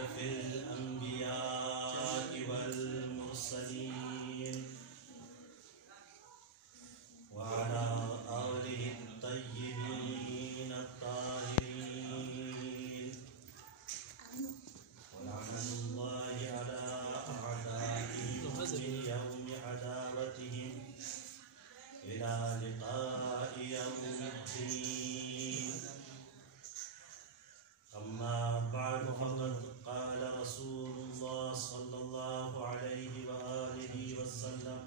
अशरफिल अंबिया वल मुरसलीन व अला आलिहि तय्यबीन ताहिरीन व लअनतुल्लाहि अला अअदाइहिम मिन यौमि अदावतिहिम इला लिक़ाइ यौमिद्दीन। अम्मा बअद फ़क़द क़ाल रसूलुल्लाह सल्लल्लाहु अलैहि व आलिहि वसल्लम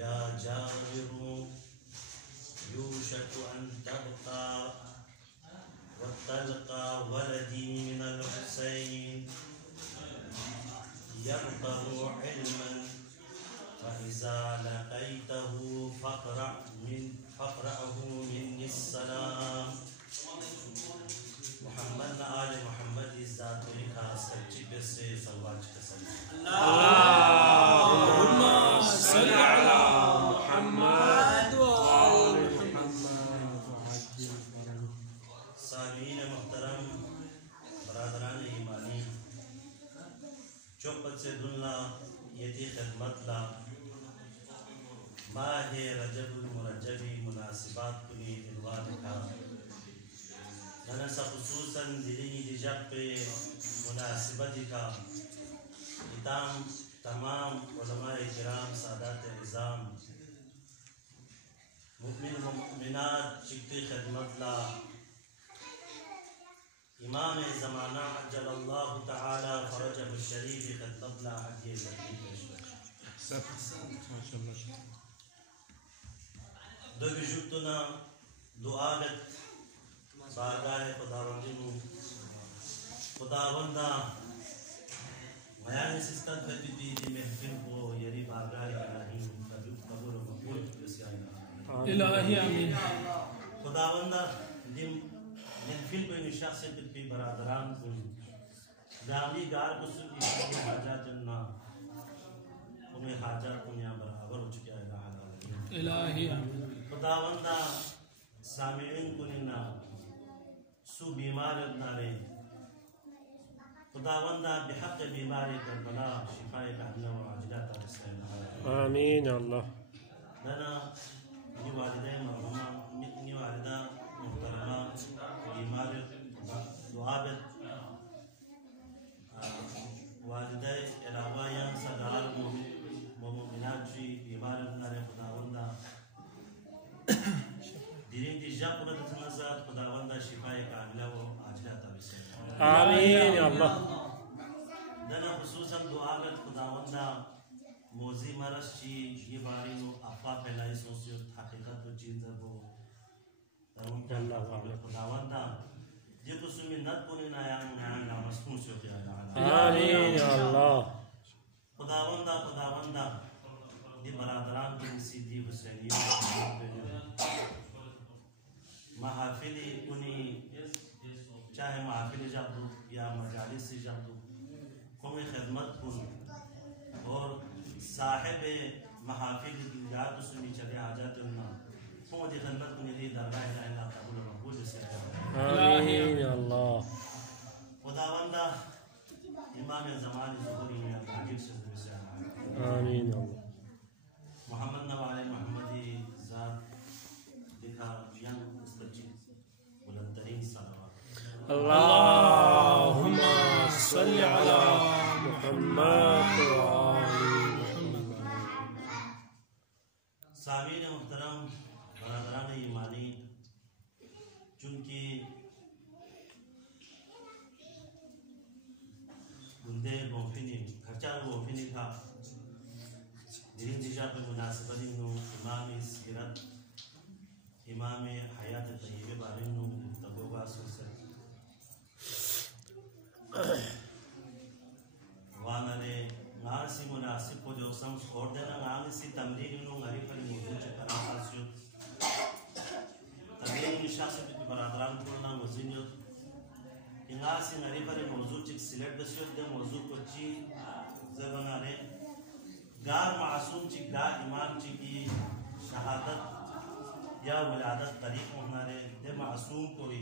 या जाबिरु यूशकु अन तबक़ा व तल्क़ा वलदी मिनल हुसैन यबक़ु इल्मन फ़इज़ा लक़ैतहु फ़क़रअहु मिन्निस्सलाम। मोहम्मद आल मोहम्मद इस ज़ात खास सच्ची से सलवात कसम। अल्लाहुम्मा सल्लि अला मुहम्मद व आलि मुहम्मद। सामीन मुहतरम बरादरान ईमानी चौपट से दुल्ला यदि खिदमत ला माह रजबुल मुरज्जबी मुनासिबात कुनी इनवाद का ननसा खुसूसन दिली दिजक पे मुनासिबत का इताम तमाम उलमाए किराम सादात निज़ाम मुमिन मुमिनात चिकती खिदमत ला इमाम ज़माना अज्जलल्लाहु तआला फरजहु शरीफ खिदमत ला हदिये दो विजुक्तुना दुआलत बारगाह खुदावंदिनु खुदावंदा बयान सिस्टम करती थी महफिल को यरी बारगाह इलाही कबूल मकबूल इलाही आमीन। खुदावंदा दिम महफिल को इन शख्सियत की बरादरान को दामी गार को सुनी हाजात ना उन्हें हाजात को यहाँ बराबर हो चुका है इलाही आमीन। खुदावंदा सामिईन को निना सु बीमार नारे खुदावंदा बिहक़ बीमारी करबला शिफाए कामिला व आजिला तारिस्तान आमीन अल्लाह। दना नि वालिदा मरहुमा नि वालिदा मुहतरमा बीमार दुआबत वालिदा अलावा यं सदार मोमिनात जी बीमार नारे खुदावंदा दिने दिजा पुरत नज़ात खुदावंदा शिफाए कामिला व आजिला तारिस्तान आमीन अल्लाह। दना खुसूसन दुआगत खुदावंदा मोजी मरस ची ये बारी नो अफा फैलाई सोसियो हकीकत तो चीज वो तरुण अल्लाह खुदावंदा ये तो सुमिनत को ना ना मस्कून से होते हैं आमीन अल्लाह। खुदावंदा ये बरादरान की सीधी हुसैनी महफिली उनी चाहे महफिल जादू या मजालिस से जादू कौमी खिदमत कुन और साहिब महफिल की याद सुनी चले आ जाते उन्ना कौमी खिदमत कुन यदि दरगाह अल्लाह कबूल मकबूल से आमीन अल्लाह। खुदावंदा इमाम ज़मान ज़ुहरी में हाजिर से आमीन अल्लाह। मोहम्मद नवाले मोहम्मदी ज़ात दिखा यंग इस बच्ची बुलंदतरीन सलावत अल्लाहुम्मा सल्लि अला मुहम्मद व आलि मुहम्मद। सामीन मुहतरम बरादरान ईमानी चूँकि बुंदे मोफिनी खर्चा मोफिनी था दिन दिशा पे मुनासिबत नो इमाम सिरत इमाम हयात तय्यबे बारे नो तबोगा सुसे वानरे नासी मुनासिब को जो सम छोड़ देना नांग सी तमरीन नो गरीब पर मौजूद चकरा आसियो तमरीन निशासिब की बरादरान को ना मजीनियो इंगासी गरीब पर मौजूद चिक सिलेक्ट दसियो दे मौजूद को ची जबनारे गार मासूम ची गा इमाम ची की शहादत या विलादत तरीक होनारे दे मासूम कोई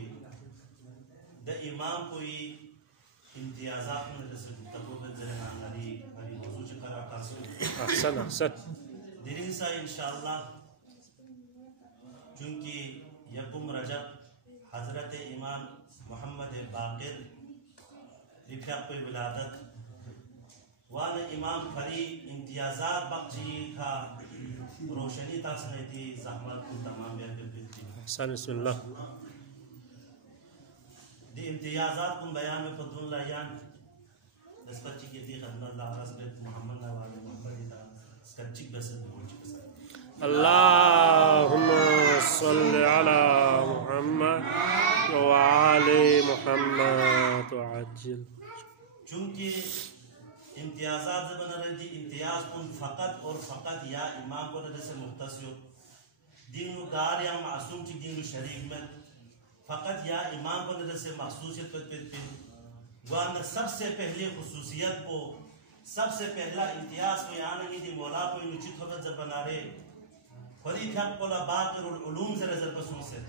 द इमाम कोई इम्तियाज़ात में जैसे तकरीबन ज़रे नांगली वाली मौजूद चकरा कासिम अहसन दिरिन सा इंशाअल्लाह चूँकि यकुम रजब हज़रत इमाम मोहम्मद बाक़िर रिफ़ा कोई विलादत वाले इमाम फरी इम्तियाज़ात बख्शी का रोशनी तासने थी ज़हमत को तमाम अहसन बिस्मिल्लाह दी इम्तियाज़ात को बयान में फदुल्ला यान दस बच्ची की थी खदमत अल्लाह हज़रत मोहम्मद वाले मोहम्मद था कच्ची बस बोल चुका अल्लाहुम्मा सल्लि अला मुहम्मद व आले मुहम्मद व अज्जिल। चूँकि इम्तियाज़ात जब बना रही इम्तियाज़ उन फ़कत और फ़कत या इमाम को नजर से मुख्तसिर दीनु गार या मासूम ची दीनु शरीफ में फ़कत या इमाम को नजर से महसूसियत पर वान सबसे पहले खुसूसियत को सबसे पहला इम्तियाज़ को यहाँ नहीं दी मौला को इनुचित होकर जब बना रहे फरी ख्याल कोला बाक़िरुल उलूम से नजर पसंद से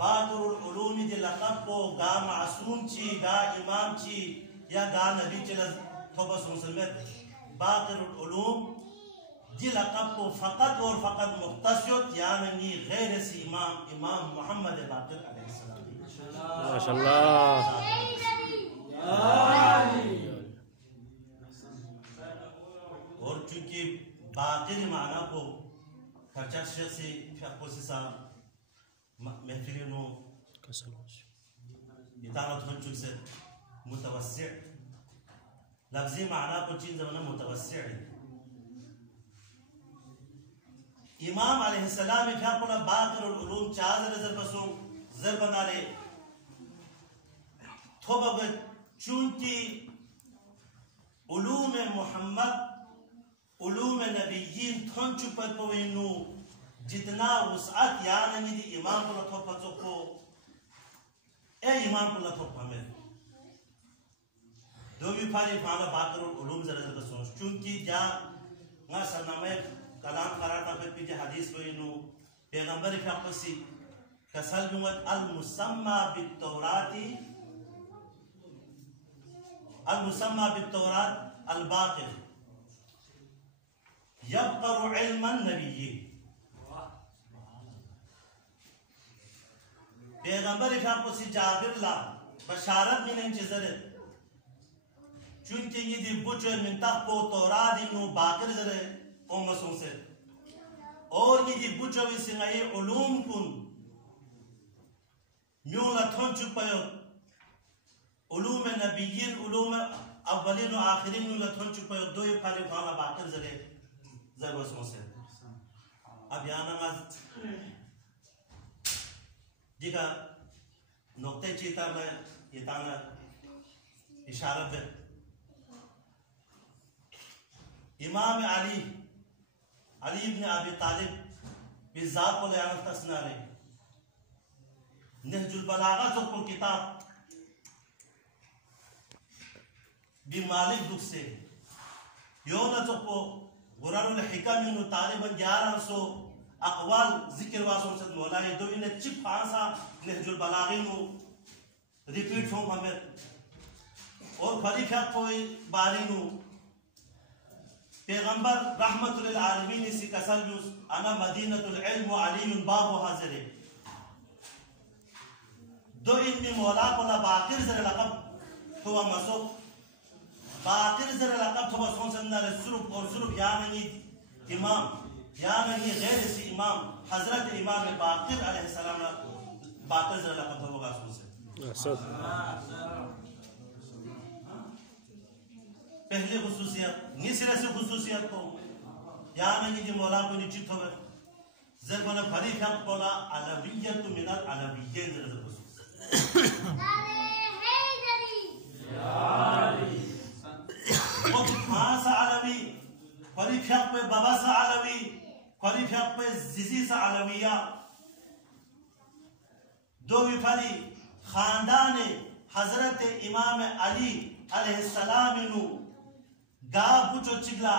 बाक़िरुल उलूम दे लक़ब को गा मासूम ची गा इमाम ची या गा नबी चला थोबा सुनसमेत बाक़िरुल उलूम जी लक़ब को फ़कत और फ़कत मुख्तसिर या नहीं गैर से इमाम मोहम्मद बाक़िर अलैहिस्सलाम माशाअल्लाह। और चूँकि बाक़िर माना को खर्चा से सा महफिलों इतारत हो चुक से मुतवस्सिअ लफ्ज़ी माना को चीज़ जमाना मुतवस्सिअ इमाम अलैहिस्सलाम क्या बोला बाक़िरुल उलूम चार नजर बसों जर बना रहे थोबा चूँकि उलूम मोहम्मद उलूम नबीयीन थोन चुपत पवेनु जितना वसअत या नहीं दी इमाम को लथो पचो को ए इमाम को लथो पमे दो भी फाली फाला बाक़िरुल उलूम जरा बसों चूँकि क्या ना सरनामे कलाम कराता फिर पीछे हदीस पवेनु पैगंबर की आपसी कसल जुमत अल मुसम्मा बित्तौरात अल बाक़िर यबक़रु इल्मन नबिय्यी पैगंबर की आपसी जाबिर ला बशारत में नहीं चीज़रे चुनके ये दी बुचो मिंतख को तौरात इन्हों बाक़िर जरे ओमसों से और ये दी बुचो भी सिंगाई उलूम कुन म्यूला थोन चुपायो उलूम नबीयीन उलूम अव्वलीन और आखिरीन म्यूला थोन चुपायो दो ये फाले फाला बाक़िर जरे जरूरतों से अब यहाँ नमाज दिखा नुक्ते चीता में ये ताना इशारा पे इमाम अली इब्न अबी तालिब इस जात को ले आना तस्ना रहे नहजुल बलागा तो को किताब भी मालिक दुख से योना तो को गुरानुल हिकम इन तालिबन 1100 अक़वाल जिक्र वासों से मौलाए दो इन्हें चिप फांसा नहजुल बलागे नो रिपीट हों हमें और फरीक़ा कोई बारी नो पैगंबर रहमतुल लिल आलमीन इसी कसल यूस अना मदीनतुल इल्म व अलीयुन बाबु हाज़िर दो इनमें मौला को ला बाक़िर ज़रा लक़ब हुआ मसो बाक़िर ज़रा लक़ब हुआ सोचना रसूल और ज़रूर या नहीं इमाम या नहीं गैर से इमाम हज़रत इमाम बाक़िर अलैहिस्सलाम बाक़िर ज़रा लक़ब होगा सोचे पहले खुसूसियत निसरे से खुसूसियत को या नहीं कि मौला को निश्चित होगा ज़रबना फरीक़ हम बोला अलवियत मिनल अलविय्यन ज़रा सा अलवी फरीक़ पे बाबा सा अलवी फरीक़ पे जिजी सा अलविया दो विफरी खानदान हज़रत इमाम अली अलैहिस्सलाम नु गा बुचो चिगला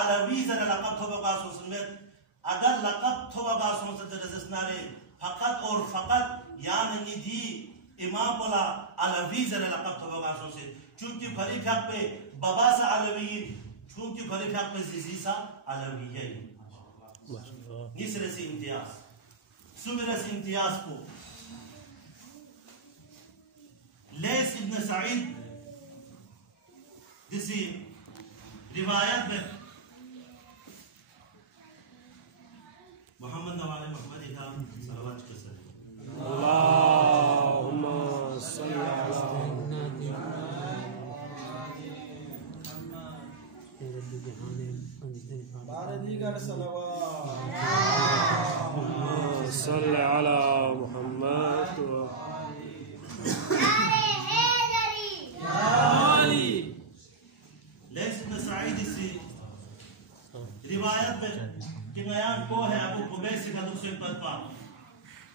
अलवी ज़रा लक़ब थोबा बासों सुनमेत अगर लक़ब थोबा बासों से जरसनारे फ़कत और फ़कत या नहीं दी इमाम बोला अलवी जरा लकब तबगासों से चूंकि फरीक हक पे बाबा सा अलवी चूंकि फरीक हक पे जीसा अलवी है निसरे से इम्तियाज सुमेर से इम्तियाज को लेस इब्न सईद दिसी रिवायत में मोहम्मद नवाले मोहम्मद का सलवात के सर अल्लाहुम्मा सल्ली अला सल्ली अला मुहम्मद रिवायत में कि बयान को है अबू कुबैस का दूसरे पद पा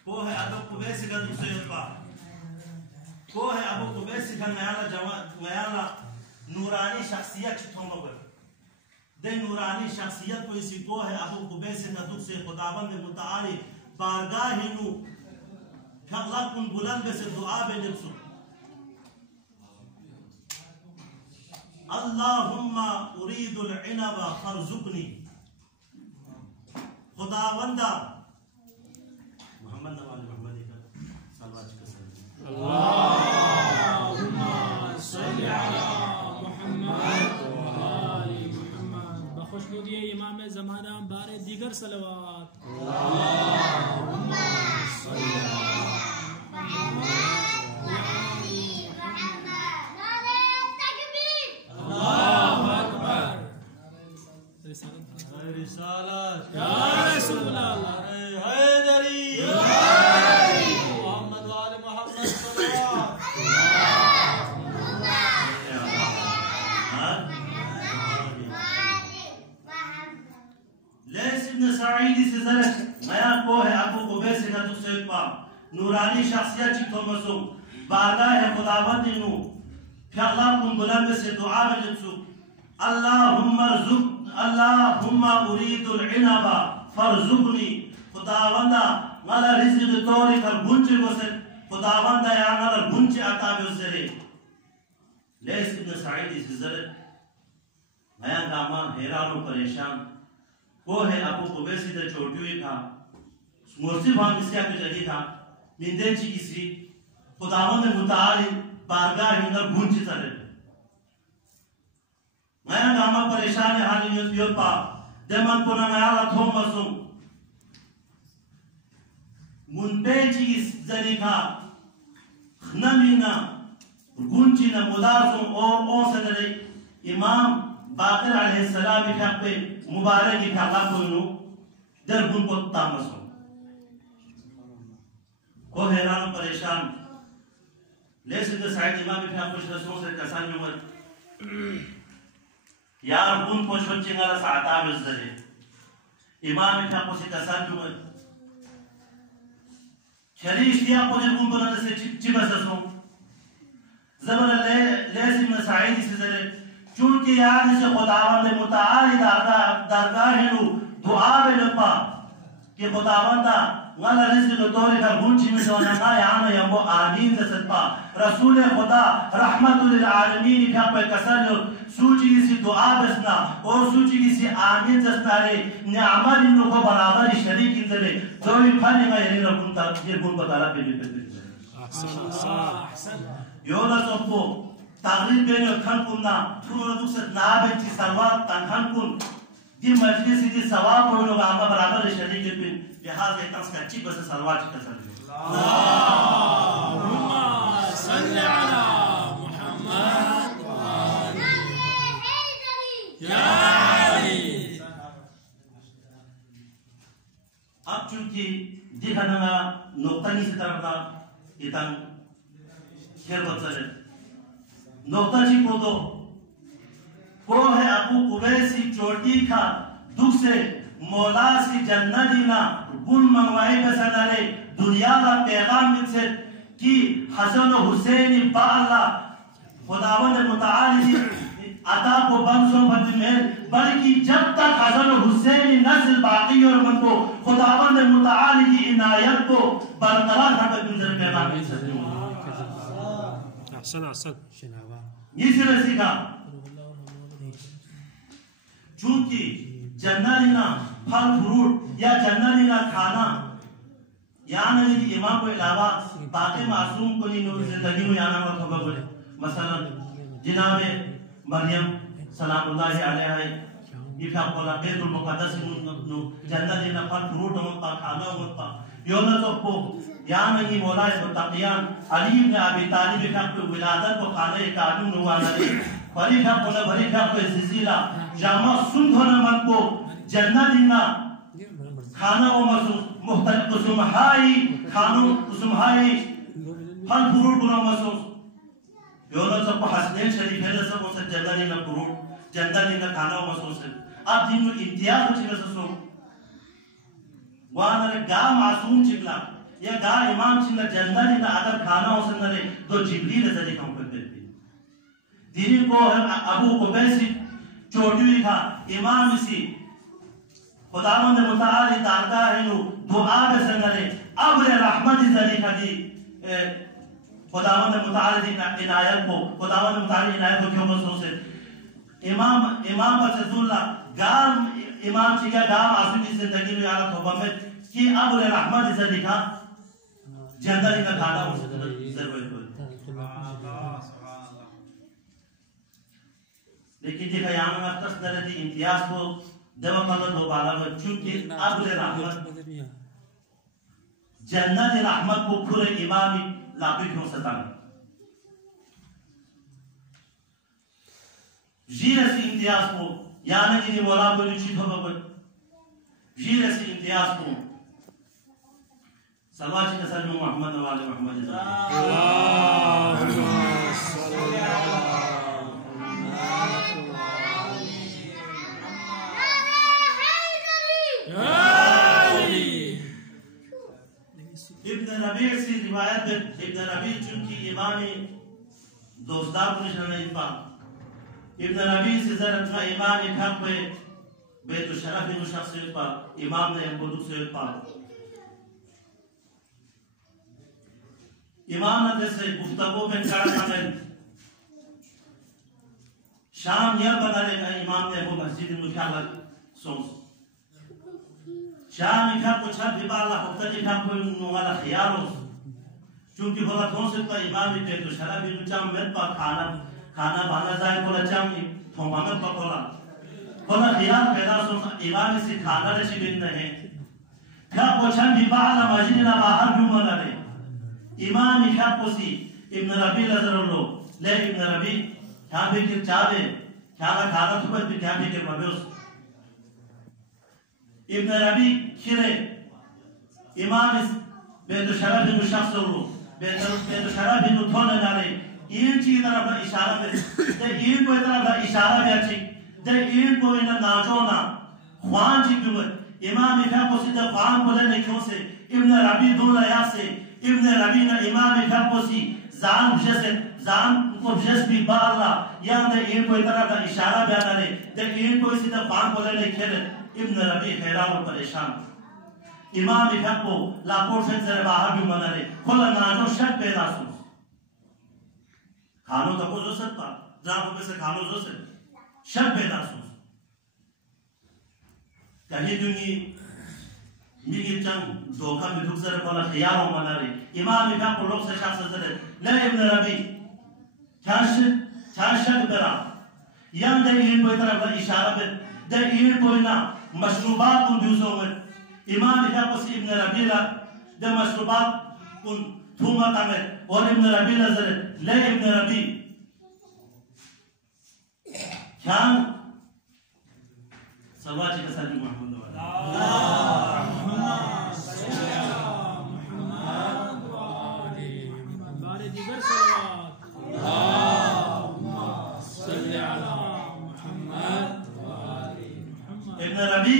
को है अबू कुबैस का दूसरे पद पा को है अबू कुबैस का नयाला नूरानी शख्सियत छिटों पर दे नूरानी शख्सियत को इसी को है अबू कुबैस का दूसरे खुदाबंद मुताली बारगाह हिनु अल्लाह कुन बुलंद से दुआ बे लिखो अल्लाहुम्मा उरीदुल इनबा फरजुकनी खुदावंदा मोहम्मद नवाले मोहम्मद का सलवात के साथ अल्लाहुम्मा सल्ली अला मुहम्मद व आलि मुहम्मद बखुशनुदी इमाम ज़माना बारे दीगर सलवात अल्लाहुम्मा सल्ली अला मुहम्मद व आलि मुहम्मद नारे तकबीर अल्लाहु अकबर रिसालत या रसूल अल्लाह हैदरी मोहम्मद वाले मोहम्मद सल्लल्लाहु लेस इब्न सईद से जरक नया को है अबू कुबैस का दूसरे पा नूरानी शख्सियत चितो मसो बारगाह है खुदावंद नु फिर अल्लाह कुन बुलंद से दुआ में लिखो अल्लाहुम्मा उरीदुल इनबा फरजुकनी खुदावंदा मला रिज़्क़ तोरी कर गुंचे वसे खुदावंदा या मला गुंचे अता वसे लेस इब्न सईद से जरक नया गामा हैरान और परेशान वो है अबू कुबैस का चोटी था मुर्सिफ हम इसके आगे जगह था निंदेची किसी खुदावंद मुताली बारगाह हिंदर गुंचे चले नया गामा परेशान है हाल योपा देमन को नया थोम मसुम मुंटेची इस जरिका नमीना गुंची न मुदासुम और सदरे इमाम बाकर अलैहिस्सलाम के पे मुबारक की खाला कोइनु दर गुन को तामसो को हैरान परेशान लेसे तो साइड इमाम भी कुछ रसूल से कसान उमर यार गुन को छोचिंगला साता बजरे इमाम भी को से कसान उमर शरीश दिया को गुन पर से चिबससो जबर लेसे में साइड से जरे चूंकि याद से खुदावंद मुताली दरगाह हिनु दुआ बेलपा कि खुदावंदा वाला रिज़्क़ तोरे का गुंची में सोना ना याना यंबो आमीन दसपा रसूल खुदा रहमतुल लिल आलमीन का पे कसर सूची सी दुआ बसना और सूची सी आमीन दसना रे नियामत इन को बराबर शरीक इंदले जो भी फनी में ये गुण ता ये गुण बताला पे अहसन योला सोपो तागरीब बेन खान कुना थुनो दुस ना बेची सलवात तनखान कुन दी मजलिस दी सवाब और लोग आमा बराबर शरीक पे लिहाज है तस का अच्छी बस सलवात का सर अल्लाहुम्मा सल्ली अला मुहम्मद व आलि या अली अब चूंकि दिखाना नोक्तानी से तरफ था इतन खेर बच्चे नोक्ता जी को है अबू कुबैस चोटी का दुख से मौला सी जन्नतीना गुण मंगवाई बसदारे दुनिया का पैगाम मिलसे कि हसन और हुसैन बाला खुदावंद मुताली अता को बंसों में बल्कि जब तक हसन और हुसैन नस्ल बाकी और मन को खुदावंद मुताली की इनायत को बरकरार रखकर गुजर पैगाम मिल सकते हैं अहसन अहसन इसने सीखा चूंकि जन्नती ना फल फ्रूट या जन्नती ना खाना यहाँ नहीं इमाम को अलावा बाकी मासूम को नहीं जिंदगी में आना और खबर बोले मसलन जिनाबे मरियम सलामुल्लाह अलैहा ये फिर बोला बेतुल मुक़द्दस नु जन्नती ना फल फ्रूट और पा खाना और पा योना तो को यहाँ नहीं बोला है मुत्तक़ियान अली इब्न अबी तालिब का को विलादत को खाने का आदमी नुवाना नहीं बड़ी फिर बोला बड़ी फिर को जिजिला जामा सुन धोना मन को जन्नती ना खाना और मसू मुख्तलिफ कुसुम हाई खानों कुसुम हाई फल फ्रूट बुना मसू योना सब को हसनैन शरीफ है सब उसे जन्नती ना फ्रूट जन्नती ना खाना और मसू से अब जिन इम्तियाज हो चिकला सो वहाँ नरे गा मासूम चिकला या गा इमाम चिकला जन्नती ना अगर खाना हो से नरे दो जिब्रील नजर कम कर देती दीनी को अबू कुबैसी चोटी था इमाम इसी खुदावंद मुताअली तारका है नु दुआ में संगरे अब्र रहमत जली खदी खुदावंद मुताअली इनायत को खुदावंद मुताअली इनायत को क्यों मसो से इमाम बसदुल्ला गाम इमाम चिका गाम आसुकी जिंदगी में आला तौबा में कि अब्र रहमत जली खा जन्नत का खाना जरूरत लेकिन देखा यहाँ में तस दर्जे इम्तियाज को देवा कलर दो बाला में चूंकि अब्र रहमत जन्नत रहमत को खुले इमामी लापी क्यों सताना जीरे से इम्तियाज को यानी कि बोला को निश्चित हो बगल जीरे से इम्तियाज को सलवात के सर में मोहम्मद वाले मोहम्मद इब्न रबी से रिवायत है इब्न रबी चूंकि इमाम दोस्तार को निशाना इब्बा इब्न रबी से जरा था इमाम हक पे बेतु शरफ इन शख्सियत पर इमाम ने हमको दूसरे पर इमाम ने जैसे गुफ्तगू में खड़ा था शाम यह बता रहे हैं इमाम ने वो मस्जिद में क्या सोच शाम इखा कुछ दिबाला होता इखा कोई नुवाला ख्यालो चूंकि होला कौन से तो इमाम के तो शराब भी चाम में पा खाना बाना जाए कोला चाम थोमामत पा कोला ख्याल पैदा सो इमाम से खाना रशीद नहीं क्या कुछ दिबाला मस्जिद ना बाहर भी मना रे इमाम इखा कोसी इब्न रबी लजरलो ले इब्न रबी क्या भी कि चाहे क्या खाना तो भी क्या भी कि मबेस इब्न रबी खिरे इमाम इस बेदु शराब बिन शख्स रो बेदु शराब बिन थोने नाले ये चीज तरफ इशारा पे ते ये कोई तरफ इशारा भी अच्छी ते ये कोई ना नाजो ना ख्वान जी क्यों इमाम इफा को सीधा ख्वान बोले नहीं क्यों से इब्न रबी दुल्ला या से इब्न रबी ना इमाम इफा को सी जान जैसे जान को जैसे भी बाला या ने ये कोई तरफ इशारा भी आना नहीं ते ये कोई सीधा ख्वान बोले नहीं खेले इब्न रबी हैरान और परेशान इमाम इफा को लापोर से जरा बाहर भी मना रहे खुला नाजो शक पैदा सो खानो तो कुछ हो सकता जहाँ पे से खानो जो से शक पैदा सो कहीं दुनी मिगी चंग धोखा में दुख जरा खुला ख्याल और मना रहे इमाम इफा को लोग से शक से जरे ले इब्न रबी क्या शक करा या दे ये कोई तरह इशारा पे दे ये कोई ना मशरूबात उन दूसरों में इमाम इफा को इब्न रबीला दे मशरूबात उन थूमा तामें और इब्न रबीला जरे ले इब्न रबी क्या सवाल के साथ मोहम्मद इब्न रबी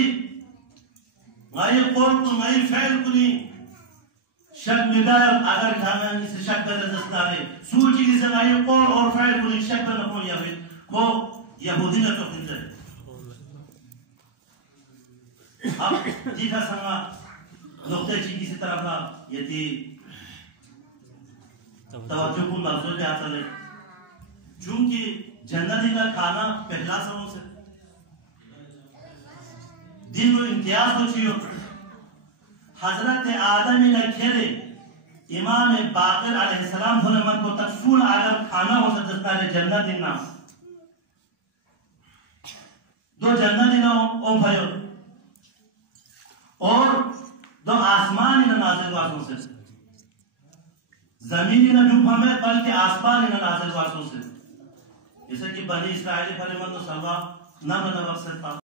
माये कौल को माये फैल कुनी शक मिदाय अगर खाना इसे शक कर दस्ता है सूची की से माये कौल और फैल कुनी शक कर न या फिर को यहूदी न तो खिंचे अब जीता संगा नुक्ते ची किसी तरफ का यदि तवज्जो को लफ्ज़ों के आते हैं चूंकि जन्नती का खाना पहला समों से दिन को इम्तियाज हो चियो हजरत आदम ने खेले इमाम बाकर अलैहिस्सलाम होने मन को तकसूल आगर खाना हो सकता है जन्नती ना दो जन्नती ना ओ भयो और दो आसमान इन नाज़िल वासों से जमीन इन डूब हमें बल्कि आसमान इन नाज़िल वासों से जैसे कि बनी इस्राइली फरमान सल्लल्लाहु अलैहि वसल्लम